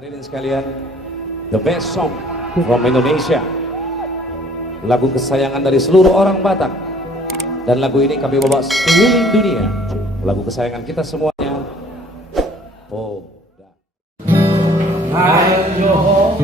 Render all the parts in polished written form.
Hadirin sekalian, the best song from Indonesia, lagu kesayangan dari seluruh orang Batak, dan lagu ini kami bawa keliling dunia, lagu kesayangan kita semuanya. Oh, ayo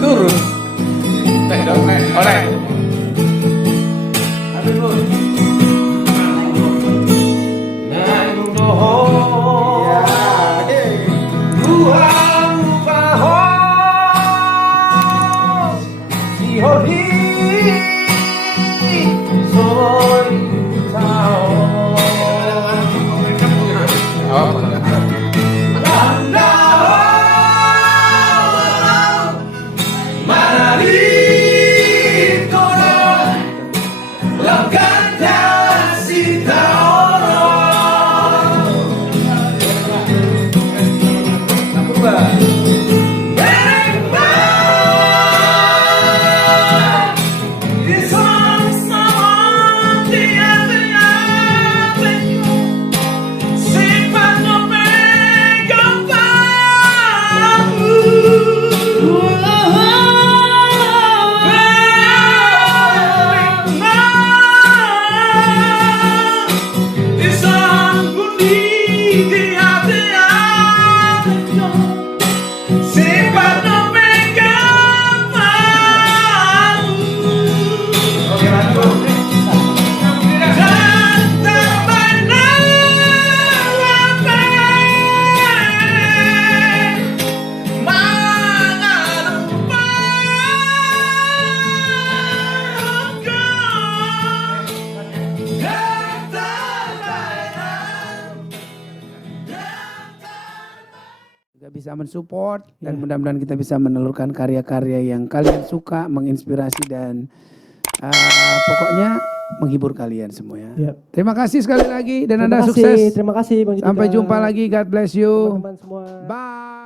turun teh dong oleh bisa mensupport dan mudah-mudahan kita bisa menelurkan karya-karya yang kalian suka, menginspirasi dan pokoknya menghibur kalian semua ya. Terima kasih sekali lagi dan Anda sukses. Terima kasih Bang Judika. Sampai jumpa lagi. God bless you. Teman-teman semua. Bye.